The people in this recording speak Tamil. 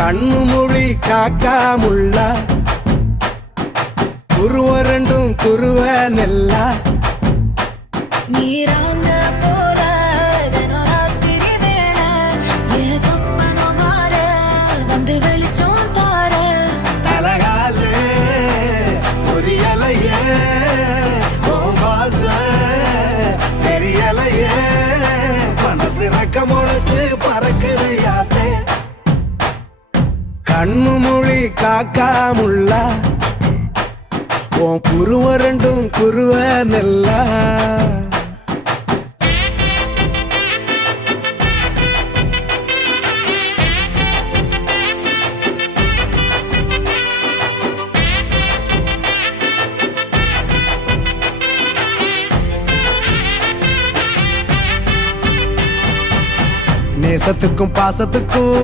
கண்ணு மொழி காக்காமுள்ள. குருவ ரெண்டும் குருவ நெல்லா நீரா கண்ணு மொழி காக்காமுள்ள உன் குருவ ரெண்டும் குருவ நெல்லா நேசத்துக்கும் பாசத்துக்கும்